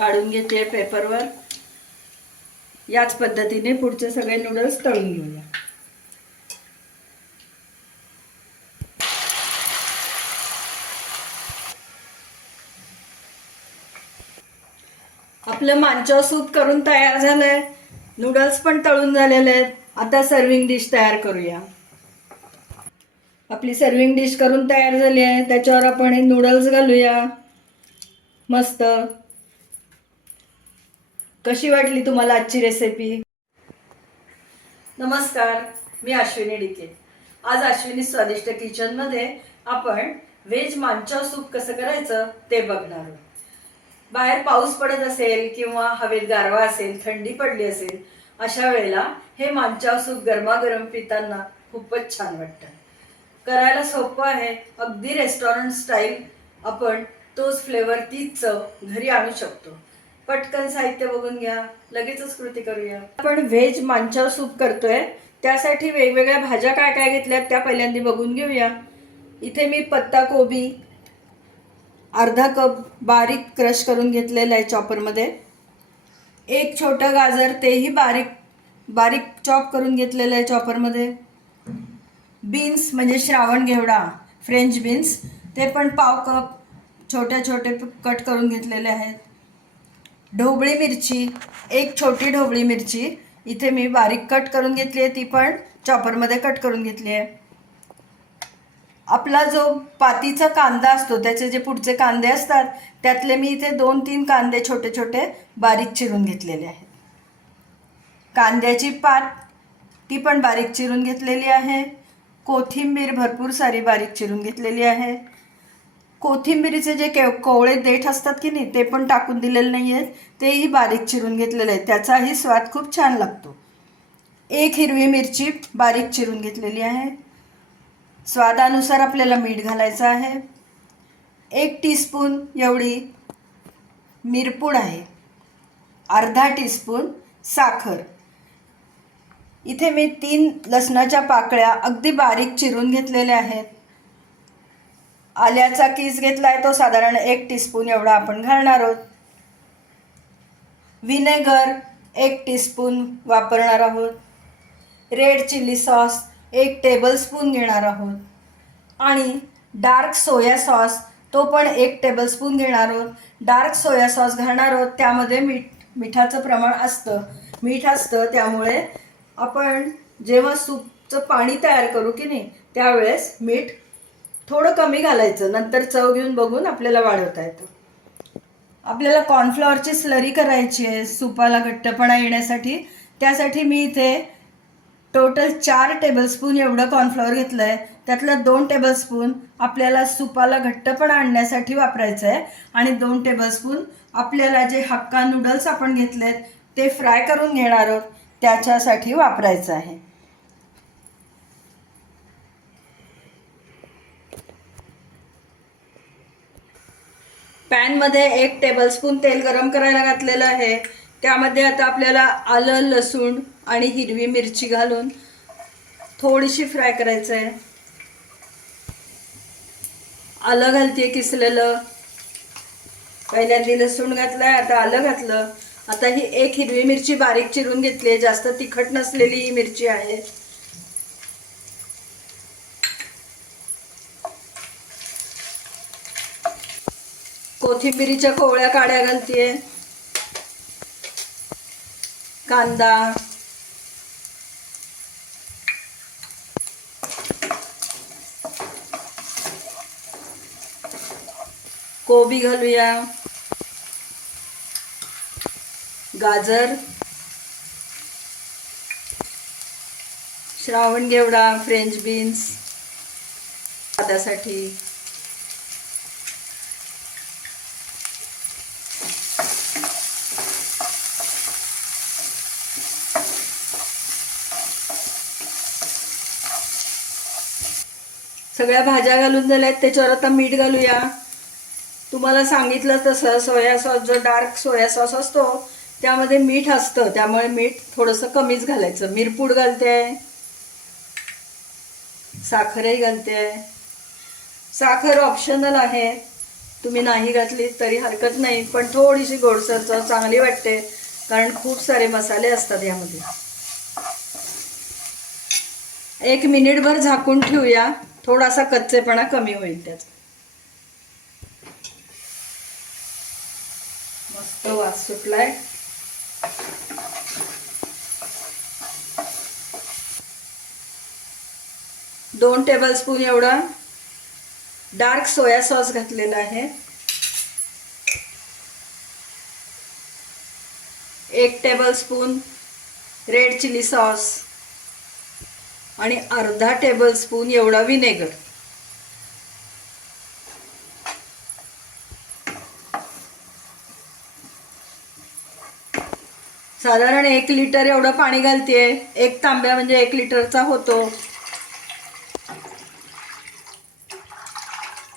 काढून घेते पेपरवर. याच पद्धतीने पुढचे सगळे नूडल्स तळून घेऊया. आपलं मांचाव सूप करून तयार झालंय. नूडल्स पण तळून झालेले आहेत. आता सर्विंग डिश तयार करूया. आपली सर्विंग डिश करून तयार झाली आहे. त्याच्यावर आपण हे नूडल्स घालूया. मस्त. कशी वाटली तुम्हाला आजची रेसिपी नमस्कार मी अश्विनी डिके. आज अश्विनी स्वादिष्ट किचनमध्ये आपण व्हेज मांचाव सूप कसं करायचं ते बघणार आहोत. बाहेर पाऊस पडत असेल किंवा हवेत गारवा असेल थंडी पडली असेल अशा वेळेला हे मांचाव सूप गरमागरम पिताना खूपच छान वाटतं. करायला सोपं आहे अगदी रेस्टॉरंट स्टाईल आपण तोच फ्लेवर तीच चव घरी आणू शकतो. पटकन साहित्य बघून घ्या लगेचच कृती करूया. आपण व्हेज मांचाव सूप करतोय त्यासाठी वेगवेगळ्या भाज्या काय काय घेतल्यात त्या पहिल्यांदा बघून घेऊया. इथे मी पत्ता कोबी अर्धा कप बारीक क्रश करून घेतलेलं आहे चॉपरमध्ये. एक छोटं गाजर तेही बारीक बारीक चॉप करून घेतलेलं आहे चॉपरमध्ये. बीन्स म्हणजे श्रावण घेवडा फ्रेंच बीन्स ते पण पाव कप छोटे छोटे कट करून घेतलेले आहेत. ढोबळी मिरची एक छोटी ढोबळी मिरची. इथे मी बारीक कट करून घेतली आहे ती पण चॉपरमध्ये कट करून घेतली आहे. आपला जो पातीचा कांदा असतो त्याचे जे पुढचे कांदे असतात त्यातले मी इथे दोन तीन कांदे छोटे छोटे बारीक चिरून घेतलेले आहेत. कांद्याची पात ती पण बारीक चिरून घेतलेली आहे. कोथिंबीर भरपूर सारी बारीक चिरून घेतलेली आहे. कोथिंबिरीचे जे के कोवळे देठ असतात की नाही ते पण टाकून दिलेले नाही आहेत तेही बारीक चिरून घेतलेले आहेत. त्याचाही स्वाद खूप छान लागतो. एक हिरवी मिरची बारीक चिरून घेतलेली आहे. स्वादानुसार आपल्याला मीठ घालायचं आहे. एक टीस्पून एवढी मिरपूड आहे. अर्धा टीस्पून साखर. इथे मी तीन लसणाच्या पाकळ्या अगदी बारीक चिरून घेतलेल्या आहेत. आल्याचा किस घेतला आहे तो साधारण एक टीस्पून एवढा आपण घालणार आहोत. व्हिनेगर एक टीस्पून वापरणार आहोत. रेड चिली सॉस एक टेबलस्पून घेणार आहोत. आणि डार्क सोया सॉस तो पण एक टेबलस्पून घेणार आहोत. डार्क सोया सॉस घालणार आहोत. त्यामध्ये मीठ मिठाचं प्रमाण असतं. मीठ असतं त्यामुळे आपण जेव्हा सूपचं पाणी तयार करू की नाही त्यावेळेस मीठ थोडं कमी घालायचं. नंतर चव घेऊन बघून आपल्याला वाढवता येतं. आपल्याला कॉर्नफ्लॉवरची स्लरी करायची आहे सुपाला घट्टपणा येण्यासाठी. त्यासाठी मी इथे टोटल चार टेबलस्पून एवढं कॉर्नफ्लॉवर घेतलं आहे त्यातलं दोन टेबलस्पून आपल्याला सुपाला घट्टपणा आणण्यासाठी वापरायचं आहे आणि दोन टेबलस्पून आपल्याला जे हक्का नूडल्स आपण घेतलेत ते फ्राय करून घेणार आहोत त्याच्यासाठी वापरायचं आहे. पॅनमध्ये एक टेबलस्पून तेल गरम करायला घातलेलं आहे. त्यामध्ये आता आपल्याला आलं लसूण आणि हिरवी मिरची घालून थोडीशी फ्राय करायचं आहे. आलं घालते किसलेलं. पहिल्यांदा लसूण घातलंय आता आलं घातलं. आता ही एक हिरवी मिरची बारीक चिरून घेतली आहे जास्त तिखट नसलेली ही मिरची आहे. कोथिंबिरीच्या कोवळ्या काड्या घालतीये. कांदा. कोबी घालूया. गाजर. श्रावण घेवडा फ्रेंच बीन्स. स्वादासाठी सगळ्या भाज्या घालून झाल्यात त्याच्यावर आता मीठ घालूया. तुम्हाला सांगितलं तसं सोया सॉस जो डार्क सोया सॉस असतो त्यामध्ये मीठ असतं. त्यामुळे मीठ थोडंसं कमीच घालायचं. मिरपूड घालते. आहे साखरही घालते. आहे साखर ऑप्शनल आहे. तुम्ही नाही घातली तरी हरकत नाही पण थोडीशी गोडसर चव चांगली वाटते कारण खूप सारे मसाले असतात यामध्ये. एक मिनिटभर झाकून ठेवूया. थोडासा कच्चेपणा कमी होईल त्याचा. मस्त वास सुटलाय. दोन टेबलस्पून एवढा डार्क सोया सॉस घातलेला आहे. एक टेबलस्पून रेड चिली सॉस आणि अर्धा टेबलस्पून एवढा विनेगर साधारण एक लिटर एवढं पाणी घालतेय. एक तांब्या म्हणजे एक लिटरचा होतो.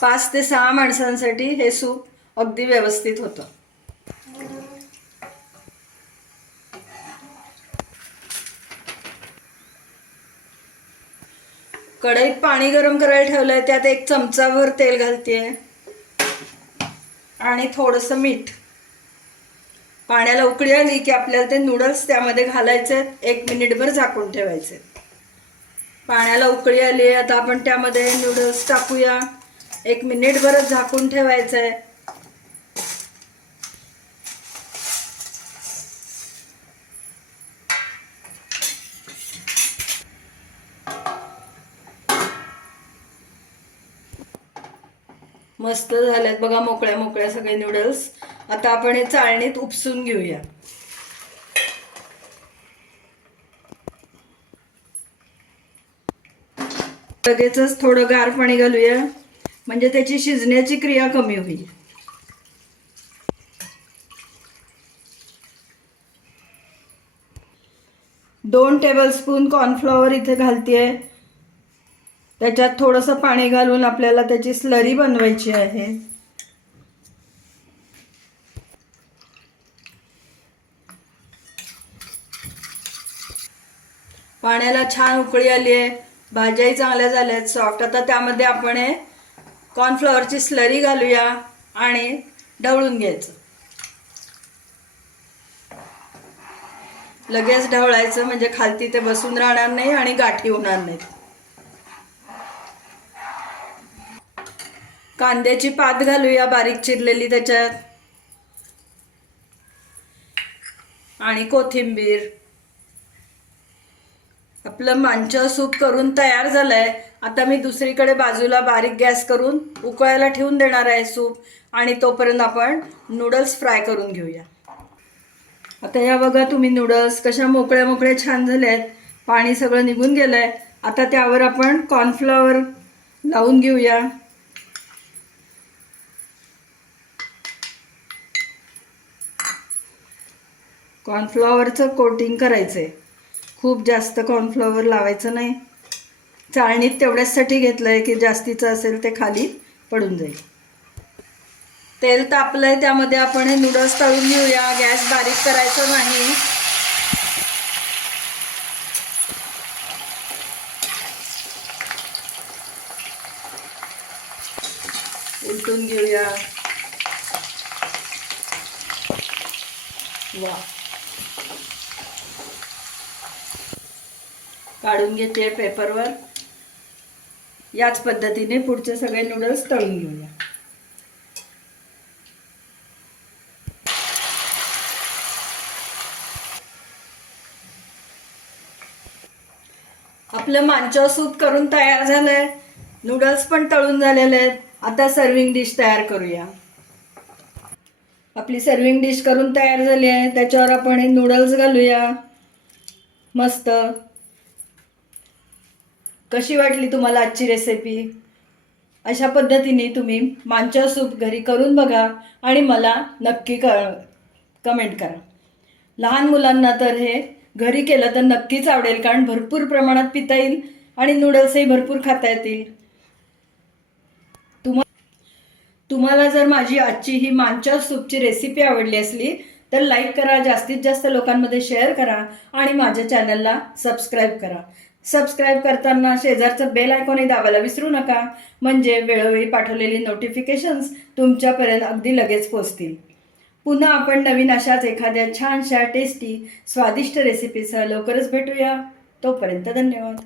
पाच ते सहा माणसांसाठी हे सूप अगदी व्यवस्थित होतं. कढईत पाणी गरम करायला ठेवलंय त्यात एक चमचाभर तेल घालतेय. आणि थोडंसं मीठ. पाण्याला उकळी आली की आपल्याला ते नूडल्स त्यामध्ये घालायचे एक मिनिटभर झाकून ठेवायचे. पाण्याला उकळी आली आता आपण त्यामध्ये नूडल्स टाकूया. एक मिनिटभरच झाकून ठेवायचं आहे मस्त झाल्यात बघा मोकळ्या मोकळ्या सगळे नूडल्स आता आपण हे चाळणीत उपसून घेऊया. लगेचच थोडं गार पाणी घालूया. म्हणजे त्याची शिजण्याची क्रिया कमी होईल. दोन टेबलस्पून कॉर्नफ्लॉवर इथे घालतेय. त्याच्यात थोडंसं पाणी घालून आपल्याला त्याची स्लरी बनवायची आहे. पाण्याला छान उकळी आली आहे. भाज्याही चांगल्या झाल्या आहेत. सॉफ्ट आता त्यामध्ये आपण हे कॉर्नफ्लॉवरची स्लरी घालूया आणि ढवळून घ्यायचं. लगेच ढवळायचं म्हणजे खालती ते बसून राहणार नाही आणि गाठी होणार नाहीत. कांद्याची पात घालूया बारीक चिरलेली त्याच्यात. आणि कोथिंबीर. आपलं मांचं सूप करून तयार झालंय. आता मी दुसरीकडे बाजूला बारीक गॅस करून उकळायला ठेवून देणार आहे सूप. आणि तोपर्यंत आपण नूडल्स फ्राय करून घेऊया. आता या बघा तुम्ही नूडल्स कशा मोकळ्या मोकळ्या छान झाले आहेत पाणी सगळं निघून गेलंय. आता त्यावर आपण कॉर्नफ्लॉवर लावून घेऊया. कॉर्नफ्लॉवरचं कोटिंग करायचं आहे खूप जास्त कॉर्नफ्लॉवर लावायचं नाही. चाळणीत तेवढ्याचसाठी घेतलं आहे की जास्तीचं असेल ते खाली पडून जाईल. तेल तापलंय त्यामध्ये आपण हे नूडल्स तळून घेऊया. गॅस बारीक करायचं नाही. उलटून घेऊया. वा. काढून घेते पेपरवर. याच पद्धतीने पुढचे सगळे नूडल्स तळून घेऊया. आपलं मांचा सूप करून तयार झालंय. नूडल्स पण तळून झालेले आहेत. आता सर्विंग डिश तयार करूया. आपली सर्विंग डिश करून तयार झाली आहे. त्याच्यावर आपण हे नूडल्स घालूया. मस्त. कशी वाटली तुम्हाला आजची रेसिपी अशा पद्धतीने तुम्ही मांचा सूप घरी करून बघा आणि मला नक्की क कमेंट करा. लहान मुलांना तर हे घरी केलं तर नक्कीच आवडेल कारण भरपूर प्रमाणात पिता येईल आणि नूडल्सही भरपूर खाता येतील. तुम्हा तुम्हाला जर माझी आजची ही मांच्या सूपची रेसिपी आवडली असली तर लाईक करा जास्तीत जास्त लोकांमध्ये शेअर करा आणि माझ्या चॅनलला सबस्क्राईब करा. सबस्क्राईब करताना शेजारचं बेल आयकॉनही दाबायला विसरू नका. म्हणजे वेळोवेळी पाठवलेली नोटिफिकेशन्स तुमच्यापर्यंत अगदी लगेच पोचतील पुन्हा आपण नवीन अशाच एखाद्या छानशा टेस्टी स्वादिष्ट रेसिपीसह लवकरच भेटूया. तोपर्यंत धन्यवाद.